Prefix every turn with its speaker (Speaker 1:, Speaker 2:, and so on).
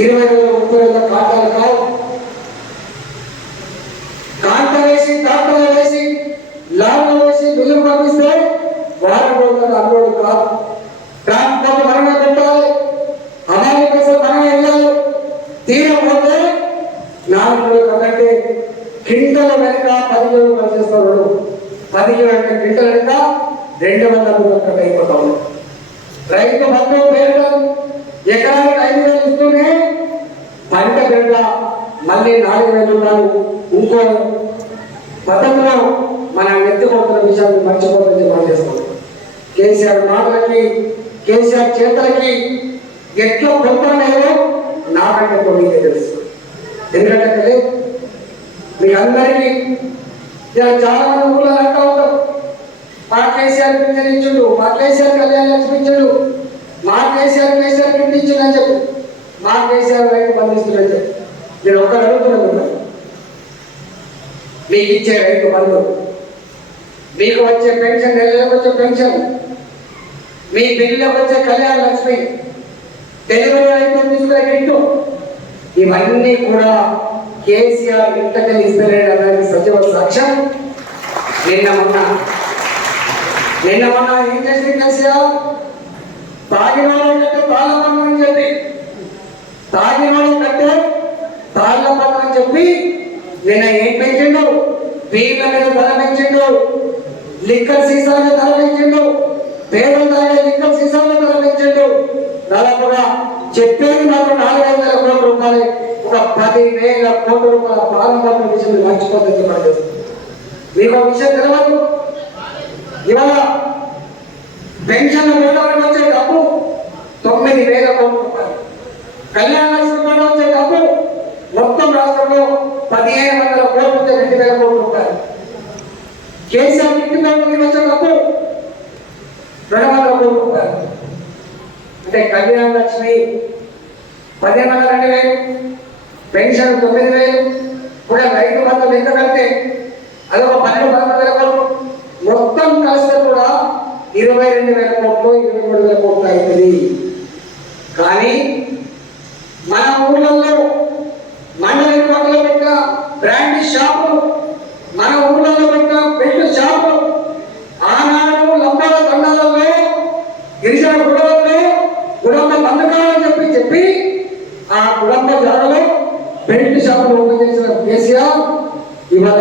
Speaker 1: ఇరవై రోజులు ముప్పై రోజుల కాటాలు కావు. కాంట వేసి డాక్టర్లు వేసి లాభం వేసి బిల్లు పంపిస్తే వారం రోజులు అప్లోడ్ కాదు ట్రాన్స్పోర్ట్ మనమే పెట్టాలి అమాలి పైసలు మనమే వెళ్ళాలి. తీరకపోతే నాలుగు రోజులు కంటే క్వింటల వెనుక పది రోజులు పనిచేస్తున్నాడు పది వెనుక క్వింటల వెనుక రెండు వందల రూపాయలు అయిపోతా ఉంది రైతు బంధువు పేరు ఎకరానికి ఐదు మళ్ళీ నాలుగు వేలు రూపాయలు ఇంకో పథకంలో మనం ఎత్తుకోతున్న విషయాన్ని మర్చిపోతుంది మనం చేసుకుంటాం కేసీఆర్ మాటలకి కేసీఆర్ చేతలకి ఎట్లా పొందలేదో నాకంటే కొన్ని తెలుసు. ఎందుకంటే మీ అందరికీ ఇలా చాలా మంది ఊళ్ళో అంటూ ఉంటారు. మా కేసీఆర్ పింఛనిచ్చుడు మా కేసీఆర్ కళ్యాణ లక్ష్మించుడు మా కేసీఆర్ కేసీఆర్ పింఛన్ అని చెప్పు మా కేసీఆర్ రైతు అని చెప్పు. నేను ఒక్కరు అడుగుతున్నాను మీకు ఇచ్చే రైతు బంధు మీకు వచ్చే పెన్షన్ నెలలకు వచ్చే పెన్షన్ మీ బిల్లులకు వచ్చే కళ్యాణ లక్ష్మి డెలివరీ అయితే తీసుకునే గిట్టు ఇవన్నీ కూడా కేసీఆర్ ఇంతకని ఇస్తలేడు అన్నది సజీవ సాక్ష్యం. నిన్న మొన్న నిన్న మొన్న ఏం చేసింది కేసీఆర్? తాగిన కట్టే కంటే పన్ను చెప్పి తాగిన కట్టే కాళ్ళ తాళ్ళ చెప్పి నిన్న ఏం పెంచిండు పీర్ల మీద ధర పెంచిండు లిక్కర్ సీసాల మీద ధర పెంచిండు పేదలు తాగే లిక్కర్ సీసాల మీద ధర పెంచిండు దాదాపుగా చెప్పేది నాకు నాలుగు వందల కోట్ల రూపాయలు. ఒక పది వేల కోట్ల రూపాయల ప్రారంభం విషయం మర్చిపోతుంది పనిచేస్తుంది మీకు ఒక విషయం తెలియదు ఇవాళ పెన్షన్ పేదవాళ్ళకి వచ్చే డబ్బు తొమ్మిది వేల కోట్ల రూపాయలు. కళ్యాణ లక్ష్మి కూడా వచ్చే డబ్బు మొత్తం రాష్ట్రంలో పదిహేను వందల కోట్లు వచ్చే రెండు వేల కోట్ల రూపాయలు కేసీఆర్ ఇంటి మీద వచ్చే రెండు వందల కోట్ల రూపాయలు అంటే కళ్యాణ లక్ష్మి పదిహేను వందల రెండు వేలు పెన్షన్ తొమ్మిది వేలు కూడా రైతు బంధువులు ఎంత కడితే అదొక పన్నెండు పదకొండు వేల కోట్లు. మొత్తం కలిస్తే కూడా ఇరవై రెండు వేల కోట్లు ఇరవై మూడు వేల కోట్లు అవుతుంది. కానీ మన ఊళ్ళల్లో ఐదు షాపులు మన ఊళ్ళలో పెట్టిన పెద్ద షాపులు ఆనాడు లంబాల తండాలలో గిరిజన కులంలో కులంబ బంధకాలని చెప్పి చెప్పి ఆ కులంబ జాడలో పెయింట్ షాపులు ఓపెన్ చేసిన కేసీఆర్ ఇవాళ